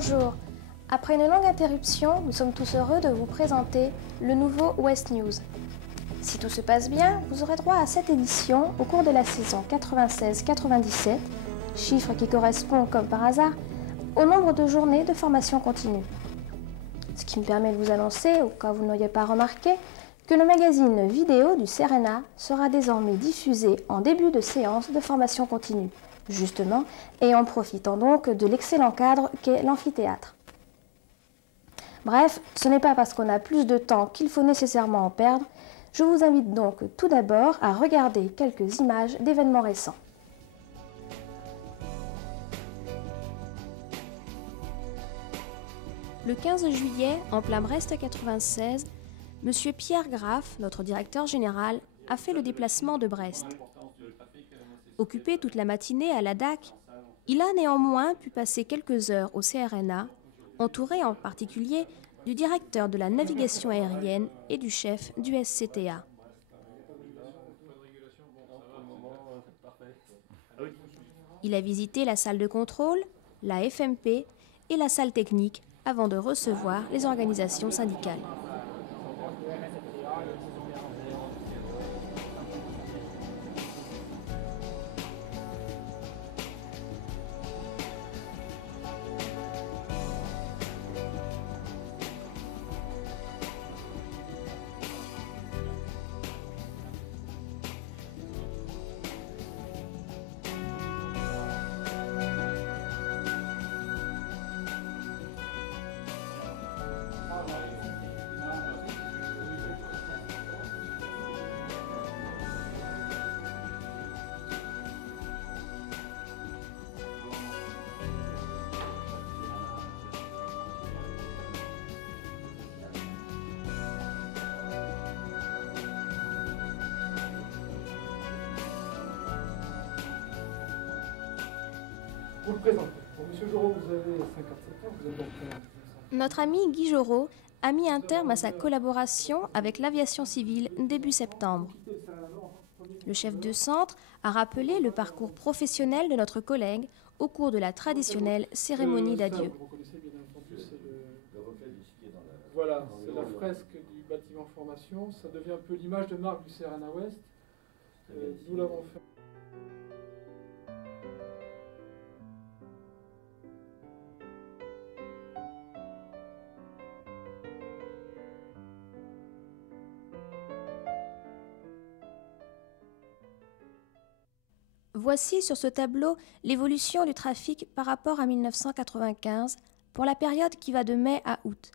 Bonjour. Après une longue interruption, nous sommes tous heureux de vous présenter le nouveau West News. Si tout se passe bien, vous aurez droit à 7 éditions au cours de la saison 96-97, chiffre qui correspond, comme par hasard, au nombre de journées de formation continue. Ce qui me permet de vous annoncer, au cas où vous ne l'auriez pas remarqué, que le magazine vidéo du CERENA sera désormais diffusé en début de séance de formation continue, justement, et en profitant donc de l'excellent cadre qu'est l'amphithéâtre. Bref, ce n'est pas parce qu'on a plus de temps qu'il faut nécessairement en perdre. Je vous invite donc tout d'abord à regarder quelques images d'événements récents. Le 15 juillet, en plein Brest 96, M. Pierre Graff, notre directeur général, a fait le déplacement de Brest. Occupé toute la matinée à la DAC, il a néanmoins pu passer quelques heures au CERENA, entouré en particulier du directeur de la navigation aérienne et du chef du SCTA. Il a visité la salle de contrôle, la FMP et la salle technique avant de recevoir les organisations syndicales. Vous le présentez. Pour M. Jorot, vous avez 57 ans, vous êtes donc... Notre ami Guy Jorot a mis un terme à sa collaboration avec l'aviation civile début septembre. Le chef de centre a rappelé le parcours professionnel de notre collègue au cours de la traditionnelle cérémonie d'adieu. Voilà, c'est la fresque du bâtiment formation. Ça devient un peu l'image de marque du CERENA Ouest. Nous l'avons fait. Voici sur ce tableau l'évolution du trafic par rapport à 1995 pour la période qui va de mai à août.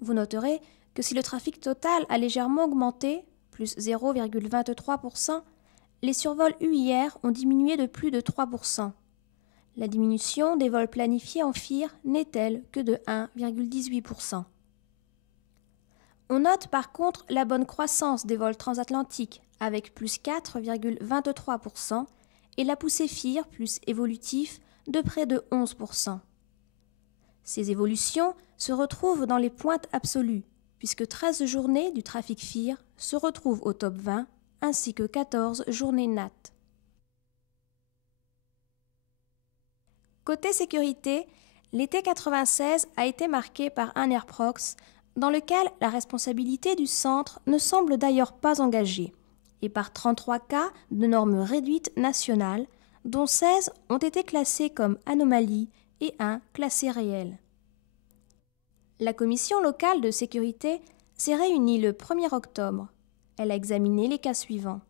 Vous noterez que si le trafic total a légèrement augmenté, plus 0,23%, les survols UIR ont diminué de plus de 3%. La diminution des vols planifiés en FIR n'est-elle que de 1,18%. On note par contre la bonne croissance des vols transatlantiques avec plus 4,23% et la poussée FIR plus évolutif de près de 11%. Ces évolutions se retrouvent dans les pointes absolues, puisque 13 journées du trafic FIR se retrouvent au top 20, ainsi que 14 journées NAT. Côté sécurité, l'été 96 a été marqué par un airprox dans lequel la responsabilité du centre ne semble d'ailleurs pas engagée, et par 33 cas de normes réduites nationales, dont 16 ont été classés comme anomalies et 1 classé réel. La commission locale de sécurité s'est réunie le 1er octobre. Elle a examiné les cas suivants.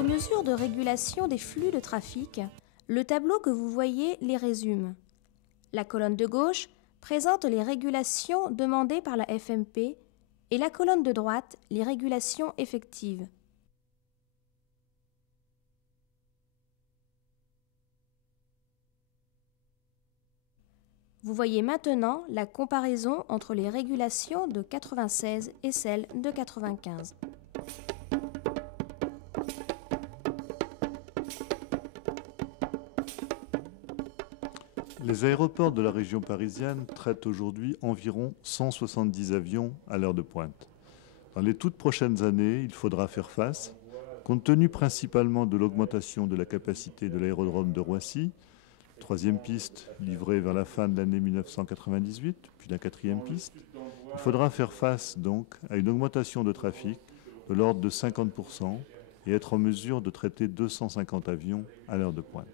aux mesures de régulation des flux de trafic, le tableau que vous voyez les résume. La colonne de gauche présente les régulations demandées par la FMP et la colonne de droite les régulations effectives. Vous voyez maintenant la comparaison entre les régulations de 96 et celles de 95. Les aéroports de la région parisienne traitent aujourd'hui environ 170 avions à l'heure de pointe. Dans les toutes prochaines années, il faudra faire face, compte tenu principalement de l'augmentation de la capacité de l'aérodrome de Roissy, troisième piste livrée vers la fin de l'année 1998, puis la quatrième piste, il faudra faire face donc à une augmentation de trafic de l'ordre de 50% et être en mesure de traiter 250 avions à l'heure de pointe.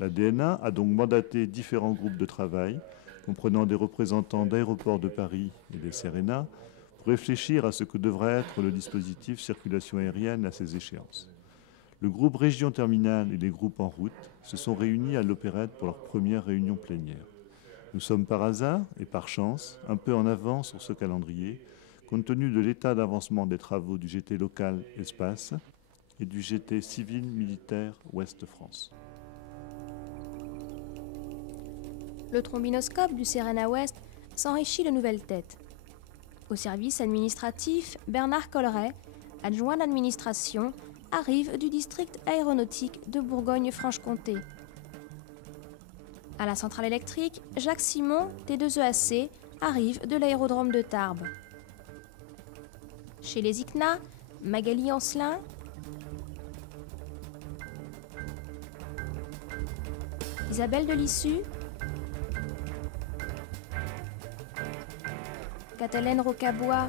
La DNA a donc mandaté différents groupes de travail, comprenant des représentants d'Aéroports de Paris et des CERENA, pour réfléchir à ce que devrait être le dispositif circulation aérienne à ces échéances. Le groupe Région Terminale et les groupes en route se sont réunis à l'Opérette pour leur première réunion plénière. Nous sommes par hasard et par chance un peu en avance sur ce calendrier, compte tenu de l'état d'avancement des travaux du GT local Espace et du GT civil militaire Ouest France. Le trombinoscope du Serena Ouest s'enrichit de nouvelles têtes. Au service administratif, Bernard Colleret, adjoint d'administration, arrive du district aéronautique de Bourgogne-Franche-Comté. À la centrale électrique, Jacques Simon, T2EAC, arrive de l'aérodrome de Tarbes. Chez les ICNA, Magali Ancelin, Isabelle Delissu, Catalène Rocabois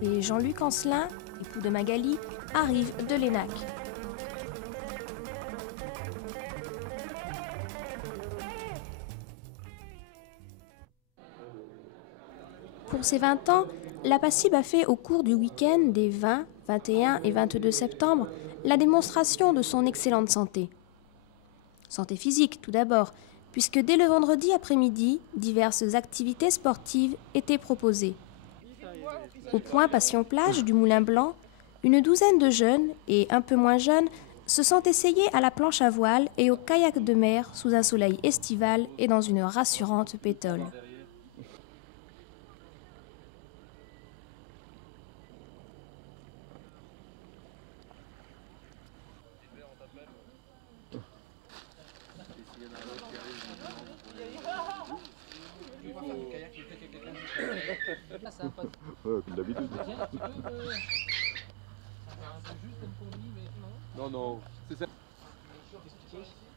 et Jean-Luc Ancelin, époux de Magali, arrivent de l'ENAC. Pour ses 20 ans, la PACIB a fait au cours du week-end des 20, 21 et 22 septembre la démonstration de son excellente santé. Santé physique tout d'abord, puisque dès le vendredi après-midi, diverses activités sportives étaient proposées. Au point Passion-Plage du Moulin Blanc, une douzaine de jeunes et un peu moins jeunes se sont essayés à la planche à voile et au kayak de mer sous un soleil estival et dans une rassurante pétole. Non, c'est ça.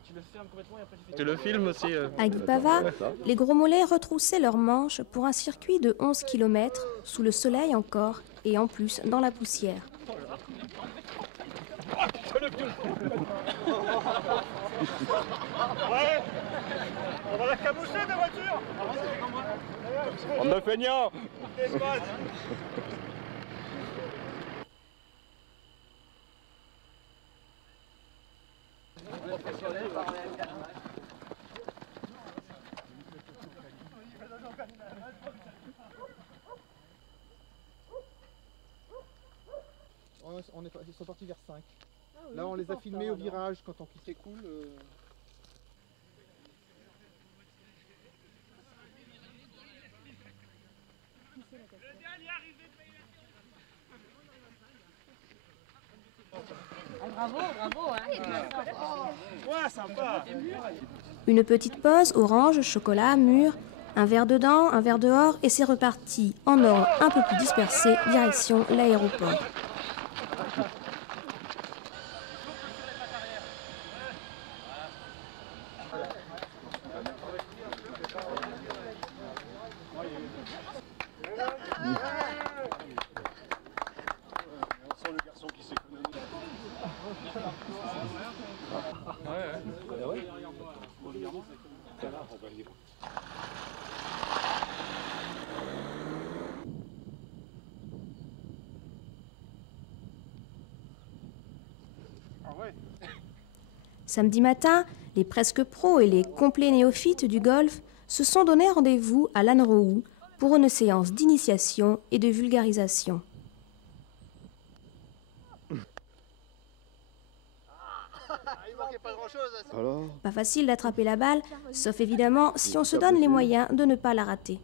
Tu le fermes complètement et après tu fais... Tu le filmes aussi À Guipava, les gros mollets retroussaient leurs manches pour un circuit de 11 km, sous le soleil encore, et en plus dans la poussière. Ouais. On va la cabocher des voitures. On a feignant. Ils sont partis vers 5. Ah oui, là on les a filmés au virage quand on quitte. C'est cool. Bravo, hein. Ouais, sympa. Une petite pause, orange, chocolat, mûr, un verre dedans, un verre dehors, et c'est reparti, en ordre un peu plus dispersé, direction l'aéroport. Samedi matin, les presque pros et les complets néophytes du golf se sont donné rendez-vous à Lanroou pour une séance d'initiation et de vulgarisation. Pas facile d'attraper la balle, sauf évidemment si on se donne les moyens de ne pas la rater.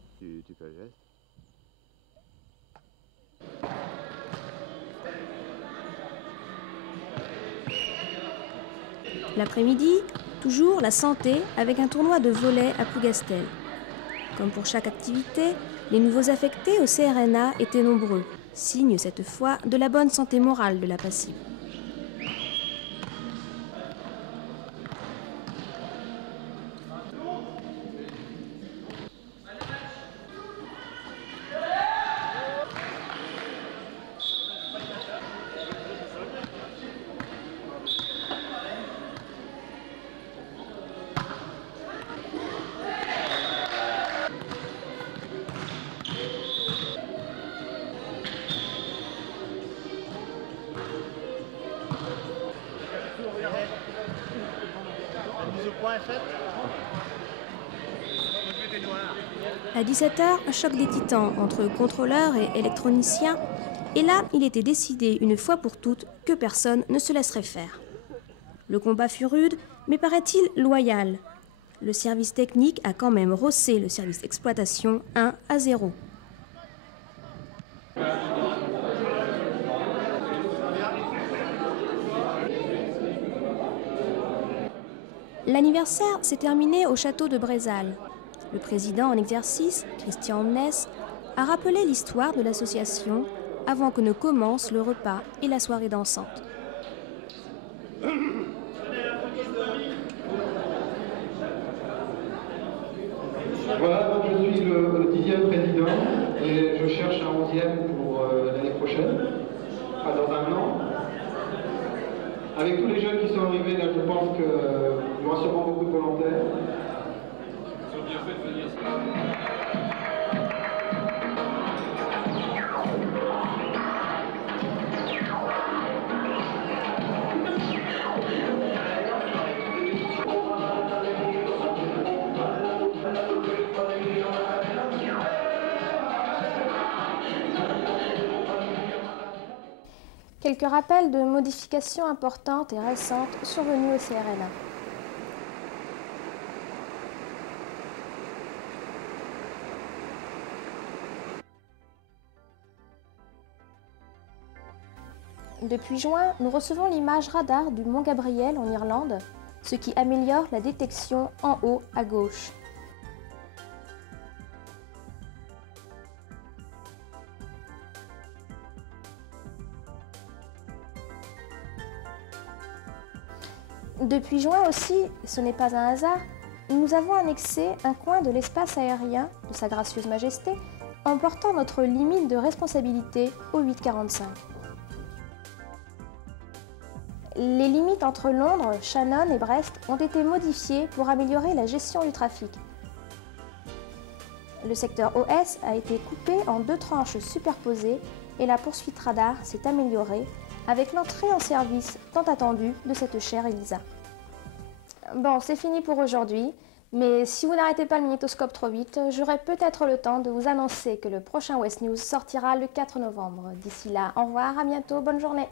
L'après-midi, toujours la santé avec un tournoi de volley à Plougastel. Comme pour chaque activité, les nouveaux affectés au CRNA étaient nombreux, signe cette fois de la bonne santé morale de la passive. À 17h, un choc des titans entre contrôleurs et électroniciens, et là, il était décidé une fois pour toutes que personne ne se laisserait faire. Le combat fut rude, mais paraît-il loyal. Le service technique a quand même rossé le service exploitation 1-0. L'anniversaire s'est terminé au château de Brézal. Le président en exercice, Christian Omnès, a rappelé l'histoire de l'association avant que ne commence le repas et la soirée dansante. Voilà, donc je suis le 10e président et je cherche un 11e pour l'année prochaine, enfin dans un an. Avec tous les jeunes qui sont arrivés, là, je pense qu'il y aura sûrement beaucoup de volontaires. Ils ont bien fait de venir. Quelques rappels de modifications importantes et récentes survenues au CRNA. Depuis juin, nous recevons l'image radar du Mont Gabriel en Irlande, ce qui améliore la détection en haut à gauche. Depuis juin aussi, ce n'est pas un hasard, nous avons annexé un coin de l'espace aérien de Sa Gracieuse Majesté en portant notre limite de responsabilité au 845. Les limites entre Londres, Shannon et Brest ont été modifiées pour améliorer la gestion du trafic. Le secteur OS a été coupé en 2 tranches superposées et la poursuite radar s'est améliorée avec l'entrée en service tant attendue de cette chère Elisa. Bon, c'est fini pour aujourd'hui, mais si vous n'arrêtez pas le magnétoscope trop vite, j'aurai peut-être le temps de vous annoncer que le prochain West News sortira le 4 novembre. D'ici là, au revoir, à bientôt, bonne journée.